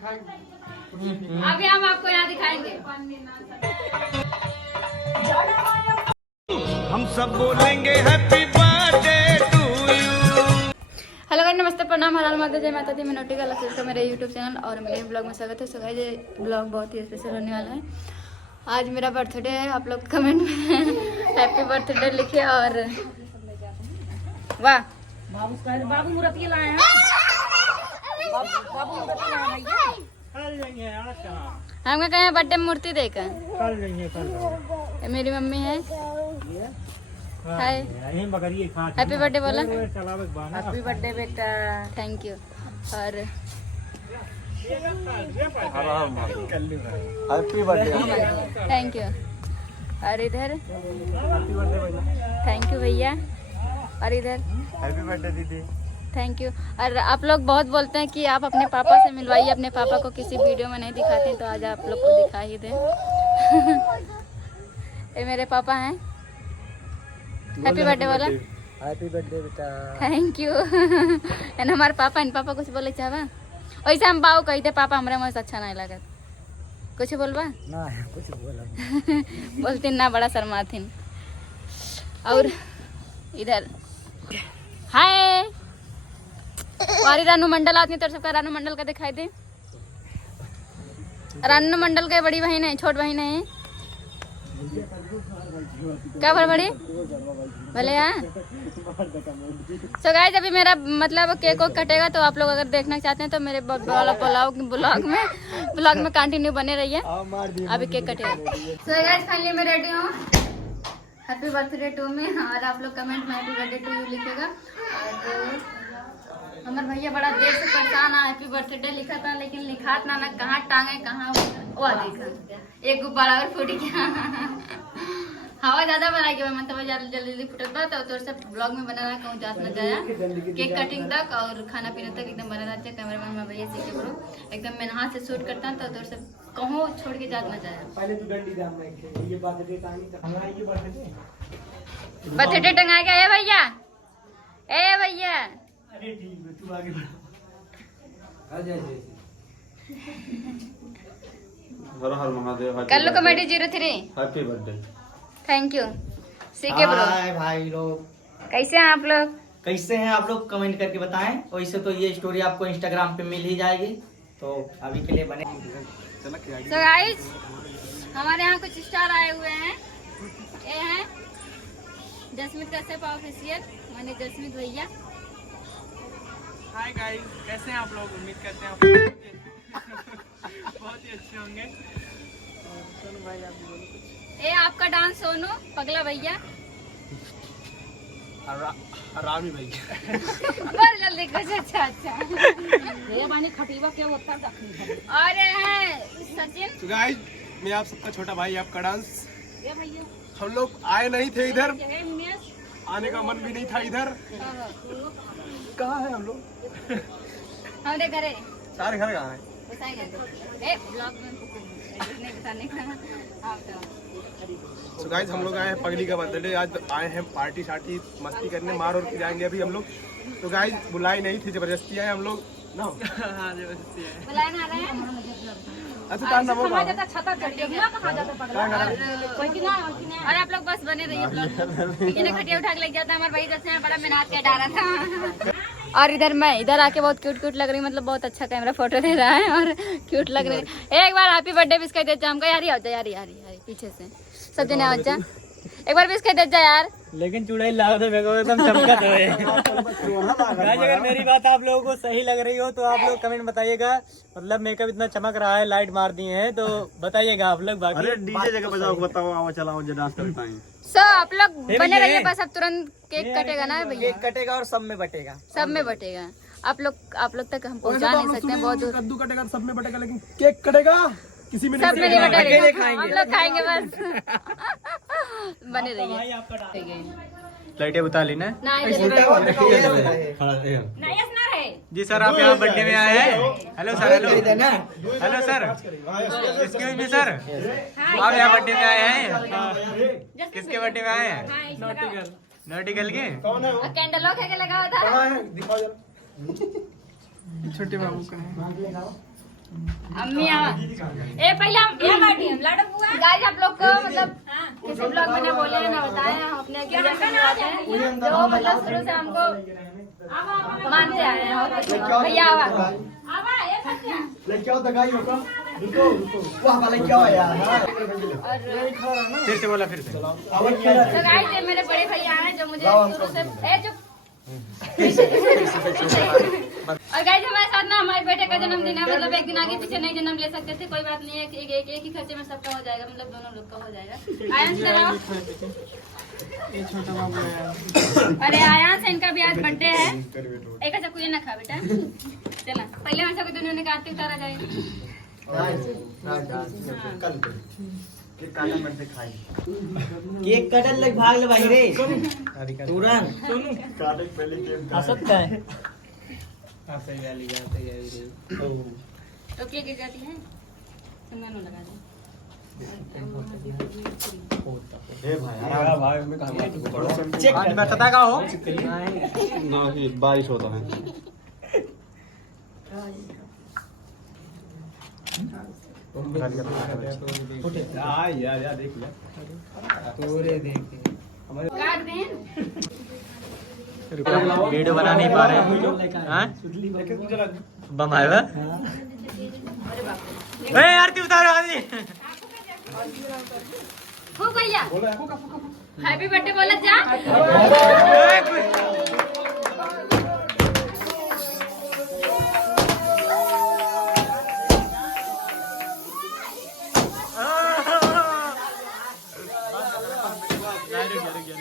अभी हम आपको यहाँ दिखाएंगे। हम सब बोलेंगे happy birthday to you. Hello guys, नमस्ते, प्रणाम, हर हर महादेव, जय माता दी। मैं नोटिका लक्ष्य का मेरे यूट्यूब चैनल और मेरे ब्लॉग में स्वागत है। सो गाइस, ये ब्लॉग बहुत ही स्पेशल होने वाला है। आज मेरा बर्थडे है। आप लोग कमेंट में हैप्पी बर्थडे लिखे और वाह बाबू मूर्ति लाए हैं। बाबू मूर्ति लाए हैं भैया। कल लेंगे आज कहाँ? हम कहे बर्थडे मूर्ति देकर। कल लेंगे कल। ये मेरी मम्मी है। हाय, यहीं बकरी खा। हैप्पी बर्थडे बोला। हैप्पी बर्थडे बेटा। Thank you. और हैप्पी बर्थडे। Thank you. और इधर थैंक यू भैया। और इधर हैप्पी बर्थडे दीदी। Thank you. और आप लोग बहुत बोलते हैं कि आप अपने पापा से मिलवाइए। अपने पापा को किसी वीडियो में नहीं दिखाते हैं, तो आज आप लोग को दिखा ही दें। ये मेरे पापा हैं। हैप्पी बर्थडे बोला। हैप्पी बर्थडे बेटा। Thank you. एंड हमारे पापा, इन पापा कुछ बोले चाहवा वैसे हम बाऊ कहते पापा हमारे मुँह से अच्छा नहीं लगा। कुछ बोलबा ना कुछ बोला। बोलती ना, बड़ा शर्माथीन। और इधर हाय, वारी रानू मंडल आदमी तो सबका रानू मंडल का दिखाई दे। रानू मंडल के बड़ी बहन है, छोट बहन है। क्या बड़ी भले यार। सो गाइस, अभी मेरा मतलब केक कटेगा, तो आप लोग अगर देखना चाहते हैं तो मेरे वाला ब्लॉग में कंटिन्यू बने रहिए। अभी केक कटेगा। सो गाइस, फाइनली मैं रेडी हूँ हैप्पी बर्थडे टू में। और आप लोग कमेंट में हैप्पी बर्थडे टू यू लिखेगा। और हमारे भैया बड़ा देर से परेशान है। हैप्पी बर्थडे लिखा था, लेकिन लिखात ना कहाँ टांगे कहाँ वो देखा एक गुब्बारा और फूट गया। हवा ज्यादा बना गया, मतलब जल्दी जल्दी फुटत बा। तो सब ब्लॉग में बना रहा, कहूँ जात न जाया। केक कटिंग तक और खाना पीना तक एकदम बना रहता है। कैमरामैन में भैया सीखे बड़ो एकदम मैं हाथ से शूट करता तो सब कहूँ छोड़ के जात न जाया। बर्थडे टंगा गया है भैया। ए भैया, अरे ठीक है, तू आगे बढ़। हर हर महादेव। कर लो committee 03। Happy birthday. Thank you सीखे ब्रो। हाय भाई लोग, कैसे हैं आप लोग? कैसे हैं आप लोग? कमेंट करके बताएं। वैसे तो ये स्टोरी आपको इंस्टाग्राम पे मिल ही जाएगी, तो अभी के लिए बने। So guys, हमारे यहाँ कुछ स्टार आए हुए हैं। ये हैं जसमीत कश्यप ऑफिशियल, माने जसमीत भैया। हाय गाइस, कैसे हैं आप लोग? उम्मीद करते हैं आप बहुत ही अच्छे होंगे। और सोनू भाई, आप भी बोलो कुछ। ये आपका डांस सोनू पगला भैया। रामी भाई। बोल जल्दी कुछ। अच्छा ये बानी खटीवा क्या होता है। और ये हैं सचिन। तो गाइस, मैं आप सबका छोटा भाई, आपका डांस। ये भैया हम लोग आए नहीं थे इधर, ये मियास। आने का मन भी नहीं था इधर। कहाँ है हम लोग? हमारे घरे सारे घर कहाँ है? बताएंगे ए ब्लॉग में नहीं बताने का। हाँ तो तो गाइस, हम लोग आए हैं पगली का बर्थडे। आज आए हैं पार्टी शार्टी मस्ती करने, मार और के जाएंगे अभी हम लोग। तो गाइस, बुलाई नहीं थी, जबरदस्ती आए हम लोग ना। हाँ, जबरदस्ती है। बुलाए ना रहे हैं। अच्छा, तार ना बोल। और आप लोग बस बने रहिए ब्लॉग में। किसी ने खटिया उठा के लग जाता है। हमारे भाई जैसे बड़ा मेहनत के डाला था। और इधर मैं इधर आके बहुत क्यूट लग रही, मतलब बहुत अच्छा कैमरा फोटो दे रहा है और क्यूट लग रही है। एक बार हैप्पी बर्थडे विश कर देते हमको यार। यारी पीछे से सब जने आ जा, एक बार विश कर दे जा यार। लेकिन चुड़ाई ला दे मेरे को, एकदम चमकत है। गाइस, अगर मेरी बात आप लोगों को सही लग रही हो तो आप लोग कमेंट बताइएगा। मतलब मेकअप इतना चमक रहा है, लाइट मार दिए हैं, तो बताइएगा आप लोग। बाकी अरे डीजे जगह बजाओ, बताओ, आओ चलाओ, जो डांस करता है। सो आप लोग बने रहिए बस। अब तुरंत केक कटेगा ना भैया। केक कटेगा और सब में बटेगा। सब में बटेगा। आप लोग तक हम पहुंचा नहीं सकते हैं, बहुत दूर। कद्दू कटेगा, सब में बटेगा, लेकिन केक कटेगा किसी में सब में नहीं अकेले बटेगा, खाएंगे। हम लोग खाएंगे बस। बने रहिए। लाइटें बुता ली ना। नहीं जी सर, आप यहाँ बर्थडे में आए हैं। Hello sir. Hello sir, excuse me sir, आप यहाँ बर्थडे में आए हैं? किसके बर्थडे में आए हैं? नोटिकल के। कैंडल लोग लगा हुआ था। छोटे बाबू का है। अम्मी आवा ए पहले गाइस आप लोग को मतलब किसी ब्लॉग में ना बोले ना बताए हम अपने जो मतलब शुरू से हमको मानते आए हैं और कुछ नहीं। भैया आवा फिर से बोला फिर से। तो गाइस ये मेरे बड़े भैया हैं जो मुझे शुरू से और गाइस हमारे साथ ना हमारे बेटे का जन्मदिन है, मतलब एक दिन आगे पीछे नहीं जन्म ले सकते थे, कोई बात नहीं है, एक ही खर्चे में सबका हो जाएगा, मतलब दोनों लोग का हो जाएगा। आयांश चलाओ। अरे आयांश इनका भी आज बर्थडे है। एक अच्छा कोई ना खा बेटा, चला पहले हम सबको दोनों ने आरती उतारा जाए। केक कटल लग भाग ले भाई रे तुरंत आ सकता है। तो केक गिर जाती है, चंदन लगा दे। आज बैठता का हो बारिश होता है। काट दें। वीडियो बना नहीं पा रहे हैं। बम आएगा। आरती उतारो आदमी। हो भैया हैप्पी बर्थडे बोला जा।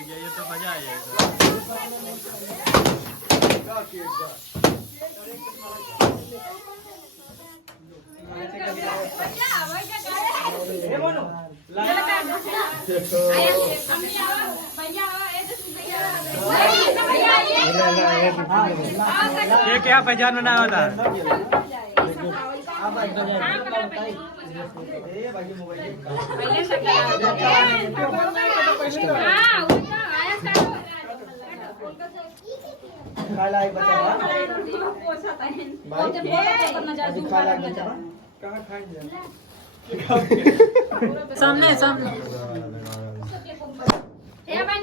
ये तो मजा आएगा। ये क्या पहचान बना होता सामने सामने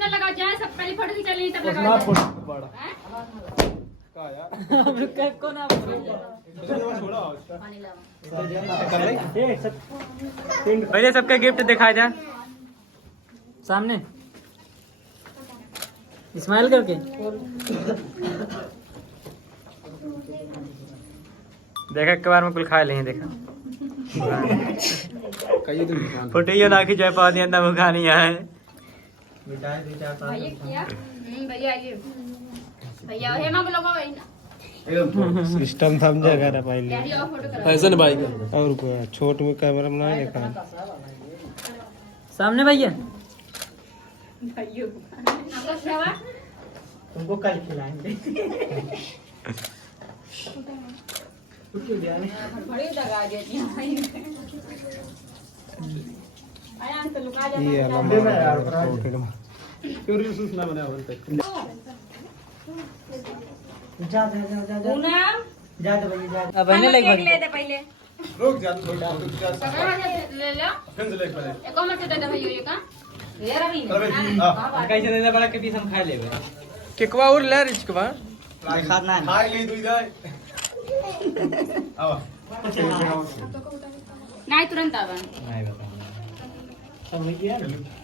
लगाओ जाए सब पहले फोटो खींचा लेंगे तब लगाओ। पहले सबका गिफ्ट दिखा जा सामने स्माइल करके। देखा एक बार में कुल खा लें देखा फोटो ना खिंचा पा दिया ना वो खानी है। भैया ये भैया हेमा ब्लॉग सिस्टम समझेगा ना पहले ऐसा भाई और कोई छोट में कैमरा बना देखा सामने भैया तुमको कल खिलाएंगे। बड़ी लगा देती हैं आयांश तो लुका जा। ये जा भैया जा बहने लग ले दे पहले रुक जा थोड़ा ले लो एक और मत दे दे भैया ये का ये रवि कैसे दे बड़ा के पीस हम खा लेबे। केकवा और ले रिचकवा खाना खाई ले दुई जाए आवा नहीं तुरंत आवा नहीं बता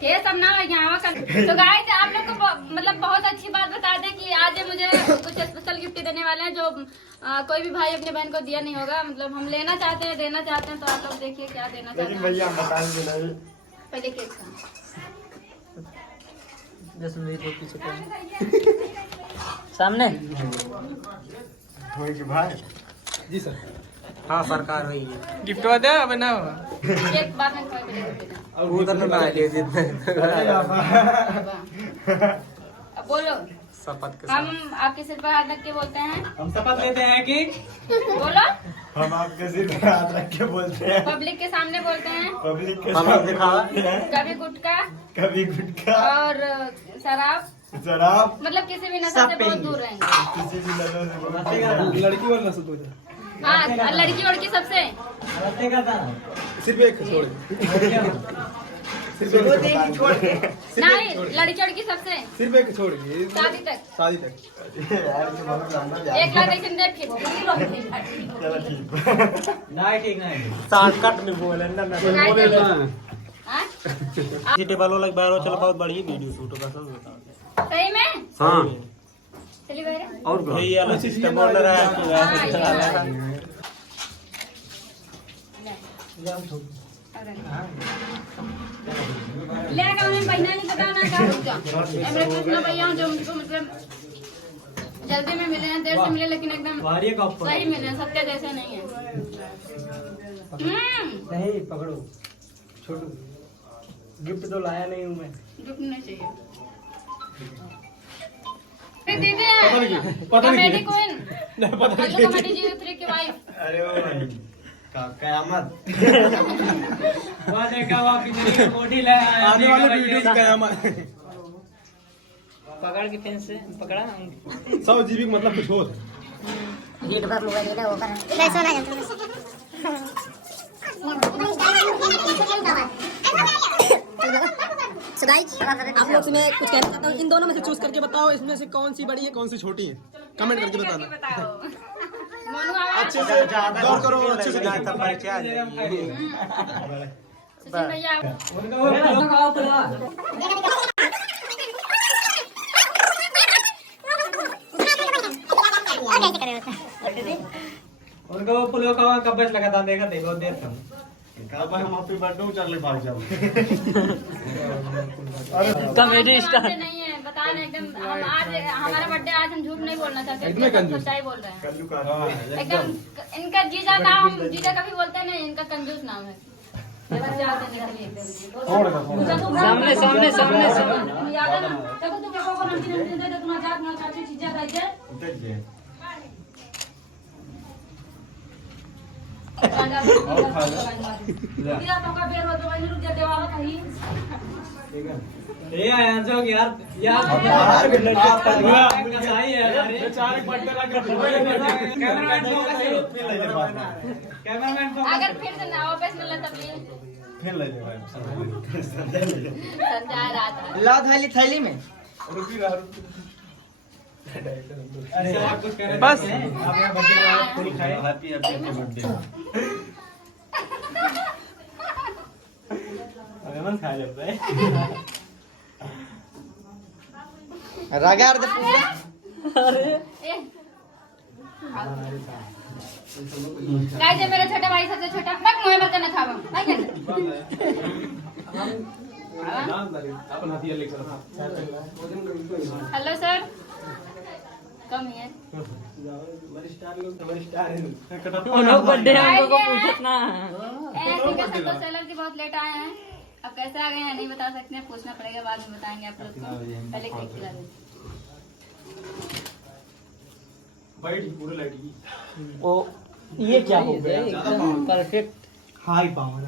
ये सब ना यहाँ कर। तो गाइस आप लोग को मतलब बहुत अच्छी बात बता दें कि आज ये मुझे कुछ स्पेशल गिफ्ट देने वाले हैं जो कोई भी भाई अपने बहन को दिया नहीं होगा, मतलब हम लेना चाहते हैं देना चाहते हैं। तो आप लोग देखिए क्या देना चाहते हैं। भैया बताएंगे नहीं पहले केक खा 10 मिनट पीछे सामने होई कि भाई जी सर। हाँ सरकार हुई गिफ्ट दे अब ना केक बाद में खाए पहले उधर तो ना ले जितने अब बोलो शपथ के हम आपके सिर पर हाथ रख के बोलते हैं। हम शपथ लेते हैं कि बोलो हम आपके सिर पे हाथ रख के बोलते हैं, पब्लिक के सामने बोलते हैं, पब्लिक के सामने कभी गुटखा कभी गुटखा और शराब शराब मतलब किसी भी नशे से बहुत दूर रहेंगे। किसी भी नजर से लड़की वाला नशा तो हाँ लड़की वड़की सबसे सिर्फ एक छोड़ नहीं लड़की वड़की सबसे सिर्फ एक छोड़ शादी तक शादी तक 1 लाख देख फिर शॉर्टकट में बोले ना हाँ? टेबल वाला बाहर चला बहुत बढ़िया वीडियो शूट का सब बताओ। सही में हाँ चलिए भाई और यही वाला सिस्टम बोल रहा है ले का मैं बहना नहीं बताना का मेरे कृष्ण भैया जो मुझको मतलब जल्दी में मिले हैं देर से मिले लेकिन एकदम सही मिले हैं सत्य जैसे नहीं है नहीं पकड़ो छोटू गिफ्ट तो लाया नहीं हूँ मैं गिफ्ट नहीं चाहिए दीदी पता नहीं कॉमेडी क्वीन नहीं पता नहीं कॉमेडी जी 3 की वाइफ अरे वो कयामत वहाँ देखा हुआ कितनी मोटी ले आया आने वाले वीडियो की कयामत पकड़ के फेंस से पकड़ा ना 100 जीबी मतलब कुछ और आप लोग से मैं कुछ कहना चाहता हूँ। इन दोनों में से चूज करके बताओ इसमें से कौन सी बड़ी है कौन सी छोटी है। कमेंट करके बताना। मोनू आवाज अच्छे से गौर करो अच्छे से सुशील भैया उनको वो पुलियो का कब्बच लगा था देखा देखो देर था हम हैप्पी बर्थडे चल भाग जाओ कॉमेडी स्टार नहीं है बता रहे एकदम हम आज हमारा बर्थडे आज हम झूठ नहीं बोलना चाहते सच्चाई बोल रहे हैं एकदम इनका जीजा नाम जीजा कभी बोलते नहीं इनका कंजूस नाम है सामने सामने सामने ये आया जो यार यार कसाई है चार एक बर्थडे लगा कैमरामैन अगर फिर से ना वापस मिलना तब ये फिर ले ले समझा रहा था ला थैली थैली में रुकी रहा बस हैप्पी बर्थडे मन खा लेते हैं रगार दे गाइस ये मेरा छोटा भाई सबसे छोटा बक मुहे मत ना खावा नहीं कैसे अपन हथियार लेकर हेलो सर कम है बर्थडे हमको को पूछत ना ठीक है सर तो सेलर जी बहुत लेट आए हैं अब कैसे आ गए हैं नहीं बता सकते हैं पूछना पड़ेगा बाद में बताएंगे आप लोग को पहले केक खिला दें वाइट पूरे लाइट वो ये क्या हो गया एकदम परफेक्ट हाई पावर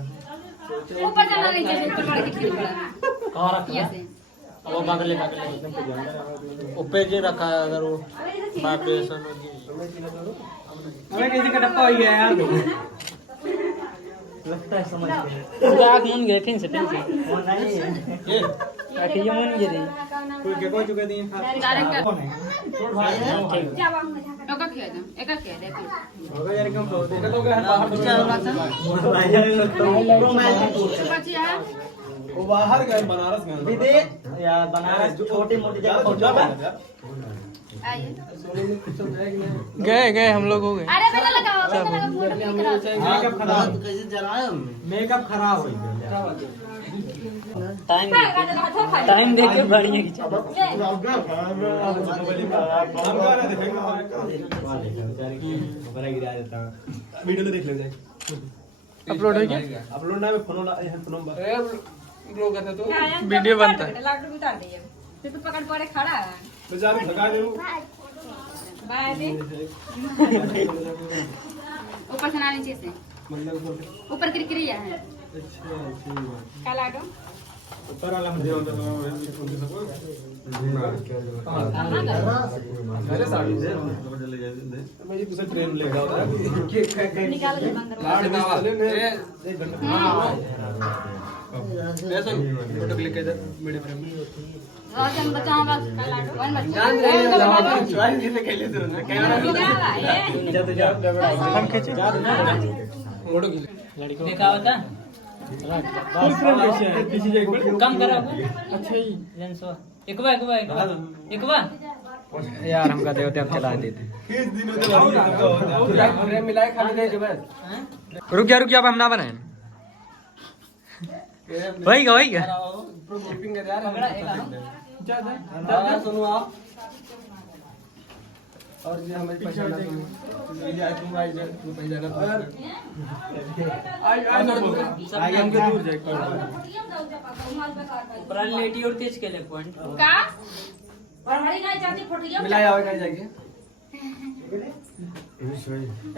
ऊपर जाना नहीं चाहिए ऊपर बढ़ के खिला कहां रखा ये से वो बगले ऊपर जे रखा है अगर वो वाइब्रेशन होगी हमें किसी का टप्पा हो गया यार लगता है समझ गए आग मन गए टेंशन टेंशन ये आखिर ये मन गिरी कोई के कोई चुके दिए डायरेक्टर कौन है ओका खिला दे एका खिला दे होगा यार कम तो देखो तो बाहर ऊपर जी है वो बाहर गए बनारस गए दीदी या बनारस छोटी मोटी जगह पहुंचा आइए गए हम लोग हो गए अरे पहले लगाओ फोटो मेकअप खराब मेकअप खराब हो गया टाइम देके बढ़िया खींचा वीडियो तो देख ले जाए अपलोड है क्या अपलोड ना फोन वीडियो बनता है लॉकडाउन उतार दिए फिर तो पकड़ पड़े खड़ा है तो जा भगा दे बाय दे ऊपर से ना नीचे से मतलब ऊपर किरकिरिया है अच्छा क्या लाडो ऊपर वाला मुझे होता है मेरे साड़ी से मेरी दूसरी ट्रेन लेगा निकालो जब अंदर फोटो क्लिक कर मेरे फ्रेम में रोशन बचा बस वन बच्चा हम खींचे फोटो खींच देखा होता कम करो अच्छा ही लेंस एक बार यार हम कहते होते हम चला देते। फ्रेम मिलाए खाली दे बस रुक जा अब हम ना बनाए वही का ग्रुपिंग कर यार जा सुनो आप और ये हमारी पहचान आई हमके दूर जाए लेटी और तेज के ले पॉइंट का और हमारी गाय जाती फोटो मिलाया आवे कहीं जाके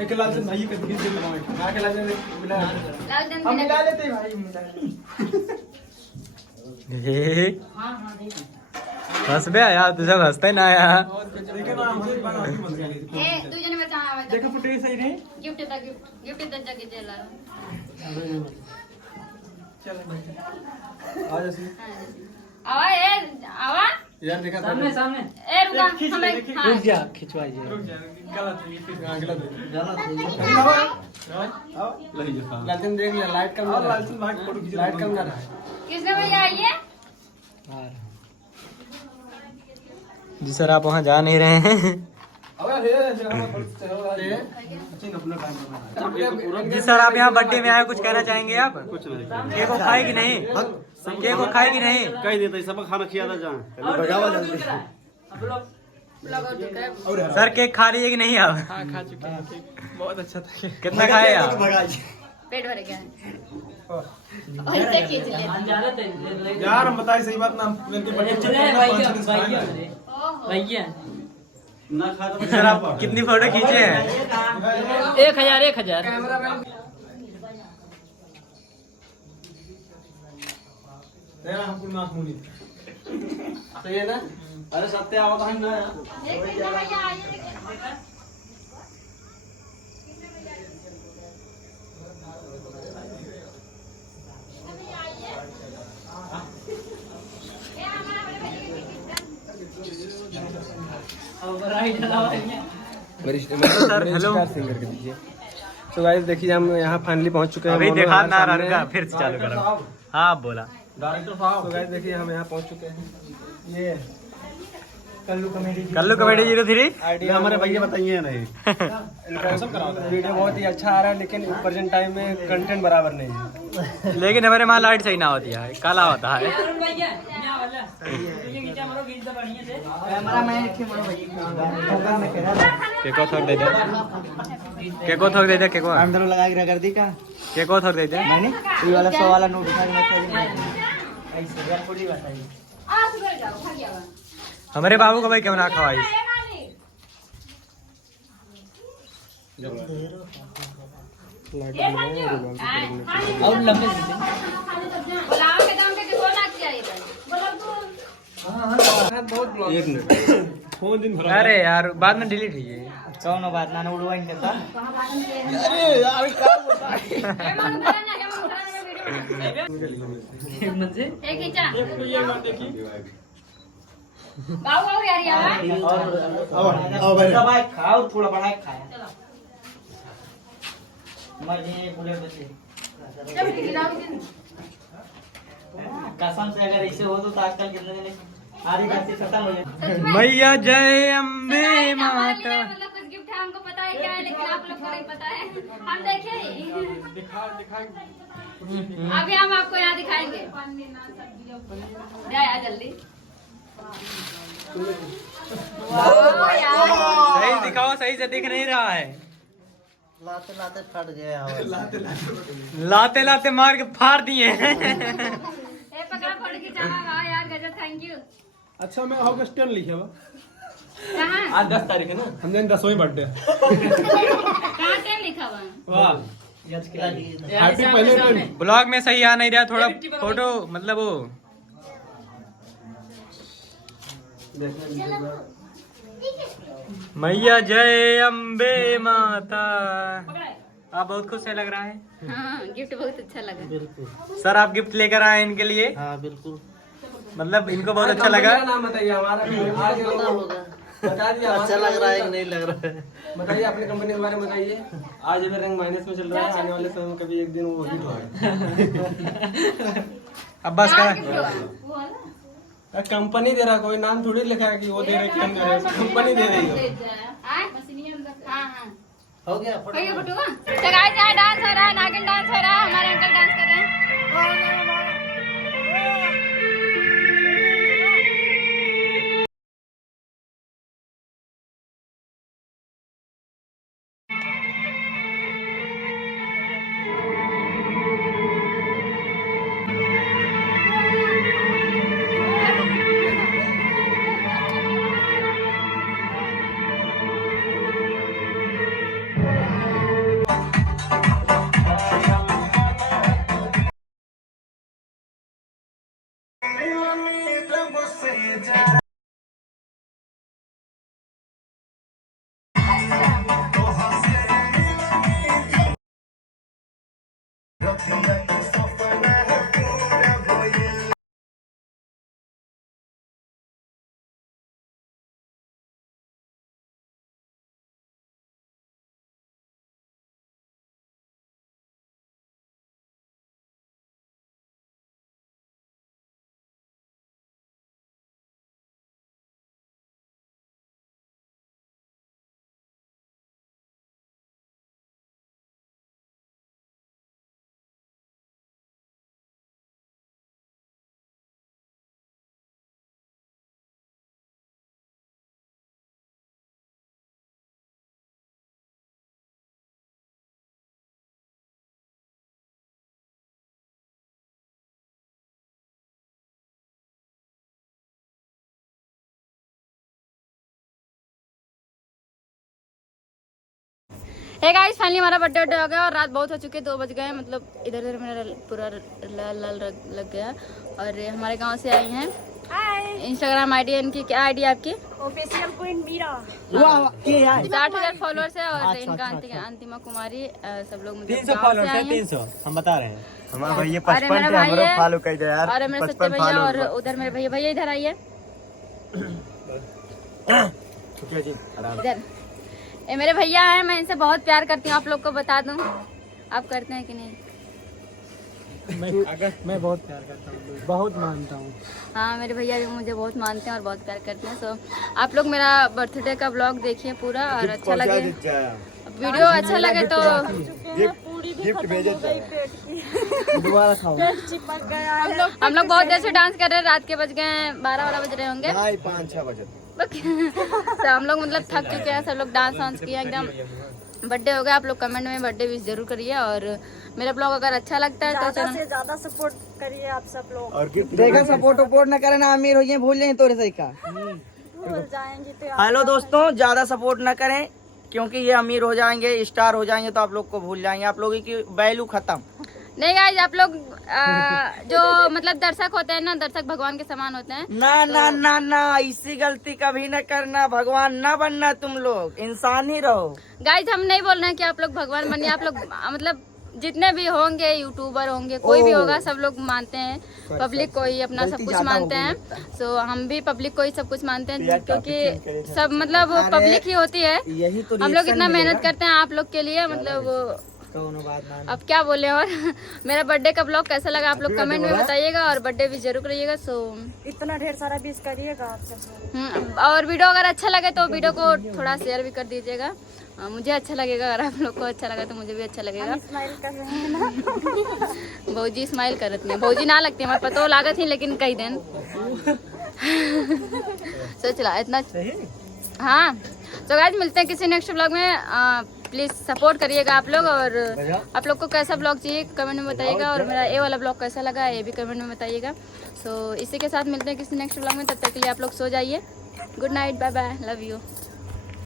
एक लाल से भाई के बीच में बनाओ ना के लाल से मिला हम मिला लेते भाई हंस बे यार तुझे हंसता ही ना यार। देखे ना हमारे बात बन गई ए तुझे ने बचा देखो फुटेज सही नहीं गिफ्ट द जगह दे ला चल भाई आ जैसे आवा आवा यार देखा सामने ए रुका हमें हां रुक जा खिंचवाइए रुक जा गलत है ये गलत है लालचन देख ले लाइट कम और लालचन भाग फोटो खींच लाइट कम कर रहा है किसने भैया आइए जी सर आप वहाँ जा नहीं रहे हैं। अबे रे हम चलो रे अच्छी अपना काम करना जी सर आप यहाँ बर्थडे में आए कुछ कहना चाहेंगे आप? कुछ नहीं। केक को खाए कि नहीं? केक को खाए कि नहीं? कह देते सब खाना खिया था जहाँ भगावा जल्दी सर केक खा लीजिए कि नहीं आप? हां खा चुके हैं बहुत अच्छा था कितना खाए आप? पेट भर गया ऐसे खींच ले यार हम बताए सही बात ना मिलके भैया ना खा तो सर आप कितनी फोटो खींचे हैं? 1000 तेरा हमको ना सुनी सही है ना अरे सत्य आओ तो हम ना किसने भैया आइए सर हेलो सिंगर के दीजिए तो गाइस देखिए हम यहाँ फाइनली पहुँच चुके हैं अभी देखा ना रुका फिर से चालू करो। हाँ आप बोला। डायरेक्टर साहब तो गाइस देखिए हम यहाँ पहुँच चुके हैं ये कल्लू कॉमेडी 03 आइडिया हमारे भैया बताइए नहीं इनफॉर्मेशन कराओ वीडियो बहुत ही अच्छा आ रहा है लेकिन प्रेजेंट टाइम में कंटेंट बराबर नहीं है लेकिन हमारे वहाँ लाइट सही ना होती है काला होता है। केको थोक दे दे केको थोक दे दे केको अंदर लगा के रख दी का केको थोक दे दे नहीं ये वाला 100 वाला नोट ऐसे यार थोड़ी बताइए आ सुबह जाओ भाग जाओ हमारे बाबू को भाई क्यों ना खवाई। और लंबे बुलाओ के दाम के कौन आ चाहिए एक मिनट फोन दिन भरा अरे यार बाद में डिलीट है कौन बात ना उड़वा नहीं करता अरे यार क्या बता मुझे एक खींचा ये मत देखिए बाबू यार यार आओ भाई भाई खाओ थोड़ा बड़ा खाया मैं बुलेट बचे जब गिराओ कसम से अगर ऐसे हो तो आजकल कितने दिन आधी रात खत्म हो जाए मैया जय अम्बे माता। मतलब कुछ गिफ्ट है हमको पता है क्या है लेकिन आप लोग को नहीं पता है हम देखें दिखा अभी हम आपको यहाँ दिखाएंगे जाया जल्दी सही दिखाओ सही से दिख नहीं रहा है। लाते लाते फट गया लाते लाते मार के फाड़ दिए ए पकड़ा फोटो खिंचाना वाह यार गजब थैंक यू अच्छा मैं अगस्त 10 लिखा बा कहाँ आज 10 तारीख है ना हम दिन 10वां बर्थडे कहाँ टाइम लिखा हुआ वाह हैप्पी पहले दिन ब्लॉग में सही आ नहीं रहा थोड़ा फोटो मतलब वो मैया जय अम्बे माता। आप बहुत खुश है लग रहा है। हाँ, गिफ्ट बहुत अच्छा लगा। बिल्कुल सर आप गिफ्ट लेकर आए इनके लिए, हाँ बिल्कुल। मतलब इनको बहुत अच्छा लगा। नाम बताइए हमारा, आज पता होगा बता दिया। अच्छा लग रहा है कि नहीं लग रहा है। बताइए अपनी कंपनी के बारे में बताइए। आज भी रंग माइनस में चल रहा है, आने वाले समय में कभी एक दिन वो हिट होगा। अब बस का कंपनी दे रहा, कोई नाम थोड़ी लिखा है कि वो दे रहे कि हम दे रहे, कंपनी दे रही है। हो गया तो गाइस यहाँ डांस हो रहा है, नागिन डांस हो रहा है, हमारे अंकल डांस कर रहे हैं। हे गाइस फाइनली हमारा बर्थडे हो गया और रात बहुत हो चुकी है, 2 बज गए। मतलब इधर उधर मेरा पूरा लाल लाल लग गया। और हमारे गांव से आई हैं। इंस्टाग्राम आईडी है इनकी, क्या आईडी है आपकी? Official queen Meera. 60,000 फॉलोअर्स है। और इनका अंतिमा कुमारी, सब लोग 300 फॉलोअर्स है। 300 हम बता रहे हैं। हमारा भैया 55 थे, हमरो फॉलो कर दे यार। और मेरे सत्य भैया और उधर मेरे भैया, भैया इधर आइए इधर। ये मेरे भैया हैं, मैं इनसे बहुत प्यार करती हूँ। आप लोग को बता दूं, आप करते हैं कि नहीं? मैं बहुत प्यार करता हूँ, बहुत मानता हूँ। हाँ, मेरे भैया भी मुझे बहुत मानते हैं और बहुत प्यार करते हैं। सो आप लोग मेरा बर्थडे का व्लॉग देखिए पूरा, और अच्छा लगे, वीडियो अच्छा लगे तो गिफ्ट भेजे दोबारा खाओ। हम लोग बहुत देर से डांस कर रहे हैं। रात के बज गए 12 बज रहे होंगे। 5-6 बजे तो हम लोग मतलब थक चुके हैं। सब लोग डांस वांस किया, एकदम बर्थडे हो गया। आप लोग कमेंट में बर्थडे विश जरूर करिए। और मेरा ब्लॉग अगर अच्छा लगता है तो ज्यादा से ज्यादा सपोर्ट करिए आप सब लोग। और गिफ्ट देखा, सपोर्ट न करे ना अमीर हो जाए, भूल जाए तोरे सही का। भूल जाएंगे तो हेलो दोस्तों, ज्यादा सपोर्ट न करें क्योंकि ये अमीर हो जाएंगे, स्टार हो जाएंगे तो आप लोग को भूल जाएंगे। आप लोगों की वैल्यू खत्म। नहीं गाइस, आप लोग जो मतलब दर्शक होते हैं ना, दर्शक भगवान के समान होते हैं। ना ना ना ना, ऐसी गलती कभी न करना। भगवान ना बनना, तुम लोग इंसान ही रहो। गाइस हम नहीं बोल रहे हैं कि आप लोग भगवान बनिए। आप लोग मतलब जितने भी होंगे, यूट्यूबर होंगे, कोई भी होगा, सब लोग मानते हैं पब्लिक को ही अपना सब कुछ मानते हैं। सो हम भी पब्लिक को ही सब कुछ मानते हैं, क्योंकि सब मतलब पब्लिक ही होती है। हम लोग इतना मेहनत करते हैं आप लोग के लिए, मतलब अब क्या बोले। और मेरा बर्थडे का ब्लॉग कैसा लगा आप लोग कमेंट में बताइएगा, और बर्थडे भी जरूर करिएगा। सो इतना ढेर सारा विश करिएगा आप सब। और वीडियो अगर अच्छा लगे तो वीडियो को थोड़ा शेयर भी कर दीजिएगा। मुझे अच्छा लगेगा, अगर आप लोग को अच्छा लगा तो मुझे भी अच्छा लगेगा। स्माइल कर रहे हैं ना। भौजी स्माइल करती है, भौजी ना लगती है हमारे पता लागत ही, लेकिन कई दिन सोच ला इतना। हाँ, तो गाइस मिलते हैं किसी नेक्स्ट ब्लॉग में। प्लीज सपोर्ट करिएगा आप लोग। और आप लोग को कैसा ब्लॉग चाहिए कमेंट में बताइएगा, और मेरा ये वाला ब्लॉग कैसा लगा ये भी कमेंट में बताइएगा। सो इसी के साथ मिलते हैं किसी नेक्स्ट ब्लॉग में। तब तक के लिए आप लोग सो जाइए। Good night, bye bye, love you.